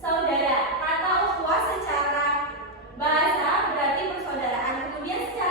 Saudara, kata ukhuwah secara bahasa berarti persaudaraan. Kemudian secara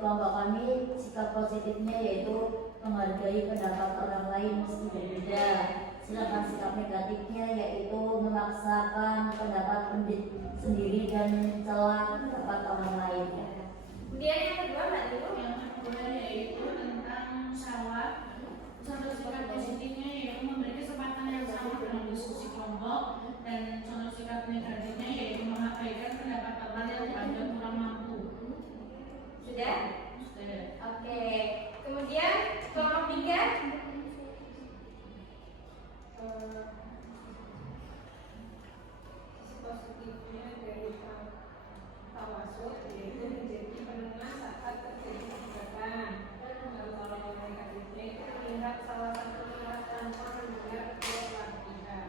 kelompok kami, sikap positifnya yaitu menghargai pendapat orang lain meski berbeda. Sedangkan sikap negatifnya yaitu memaksakan pendapat sendiri dan mencela pendapat orang lain. Kemudian yang kedua, Mbak Nurul, yang kedua yaitu tentang salah. Contoh sikap positifnya yaitu memberi kesempatan yang sama dalam diskusi kelompok, dan contoh sikap negatifnya yaitu mengabaikan pendapat orang yang dianggap kurang mampu. sudah? Sudah. Oke. Kemudian kelompok 3. Positifnya dari tawasud yaitu menjadi penengah saat terjadi perdebatan. Kalau negatifnya itu melihat salah satu pihak tanpa mendengar kedua belah pihak.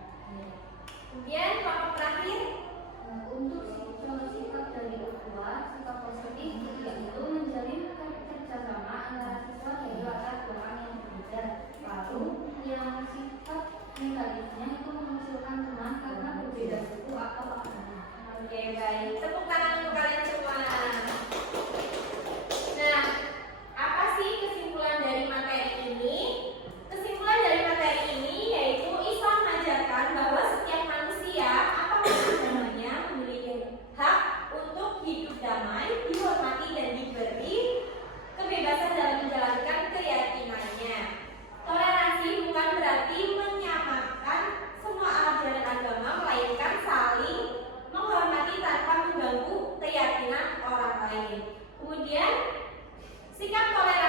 Kemudian kelompok terakhir. Untuk contoh sikap dari kedua, sikap positif yaitu menjalin kerjasama antara siswa dari latar belakang yang berbeda. Lalu yang sikap negatifnya itu mengusulkan teman karena berbeda suku atau agama. Oke, baik. Tepuk tangan untuk kalian semua. Nah, apa sih kesimpulan dari materi ini? Kesimpulan dari materi ini yaitu Islam mengajarkan bahwa setiap manusia, apapun agamanya, memiliki hak untuk hidup damai, dihormati dan diberi kebebasan dalam menjalankan keyakinannya. Toleransi bukan berarti menyamakan semua ajaran agama, melainkan saling menghormati tanpa mengganggu keyakinan orang lain. Kemudian, sikap toleransi